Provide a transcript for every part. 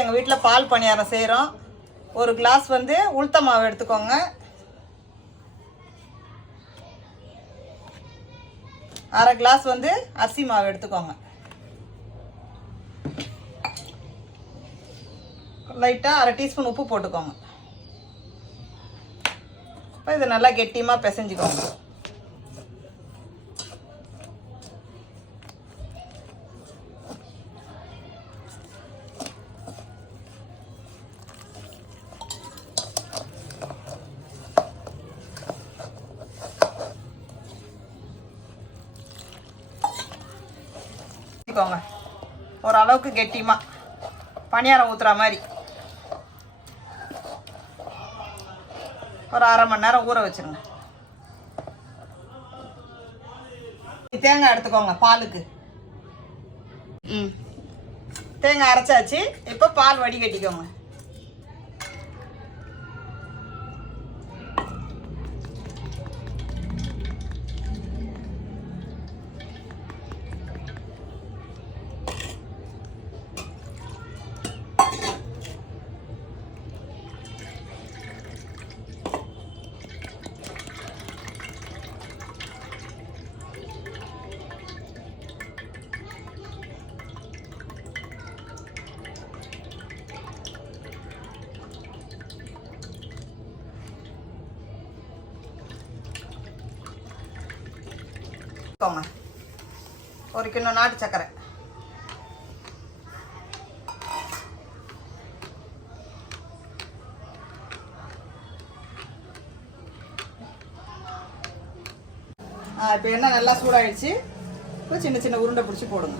எங்கள் வீட்டில் பால் பணியாரம் செய்கிறோம். ஒரு கிளாஸ் வந்து உளுத்த மாவு எடுத்துக்கோங்க. அரை கிளாஸ் வந்து அரிசி மாவு எடுத்துக்கோங்க. லைட்டாக அரை டீஸ்பூன் உப்பு போட்டுக்கோங்க. இப்போ இது நல்லா கெட்டியமாக பிசைஞ்சிக்கோங்க. ஓரளவுக்கு கெட்டியமா பணியாரம் ஊத்துற மாதிரி ஒரு அரை மணி நேரம் ஊற வச்சிருங்க. தேங்காய் எடுத்துக்கோங்க. பாலுக்கு தேங்காய் அரைச்சாச்சு. இப்போ பால் வடிகட்டிக்கோங்க. ஒரு கிலோ நாட்டு சக்கரை, இப்போ எண்ணெய் நல்லா சூடாயிடுச்சு. இப்போ சின்ன சின்ன உருண்டை பிடிச்சி போடுங்க.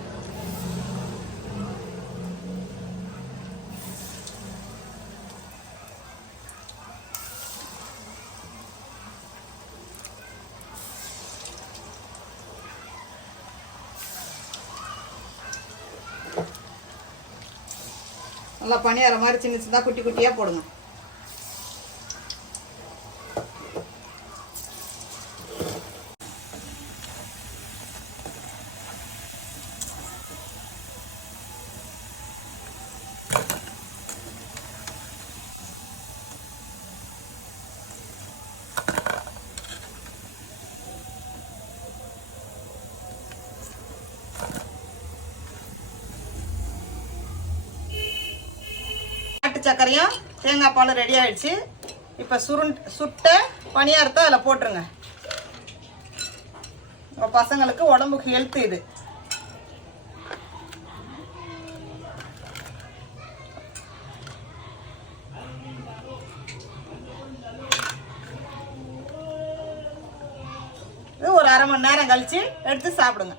நல்லா பணியார மாதிரி சின்ன சின்னதாக குட்டி குட்டியாக போடுங்க. சக்கரையும் தேங்காய் பால் ரெடி ஆயிடுச்சு. இப்போ சுட்ட பணியாரத்தை அதில் போட்டுருங்க. உங்கள் பசங்களுக்கு உடம்புக்கு ஹெல்த்து இது. இது ஒரு அரை மணி நேரம் கழிச்சு எடுத்து சாப்பிடுங்க.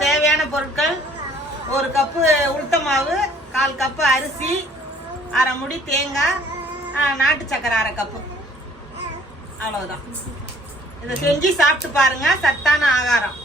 தேவையான பொருட்கள்: ஒரு கப்பு உளுத்த மாவு, 1/4 கப்பு அரிசி, அரை முடி தேங்காய், நாட்டு சக்கரை அரை கப்பு. அவ்வளவுதான். இதை செஞ்சு சாப்பிட்டு பாருங்க. சத்தான ஆகாரம்.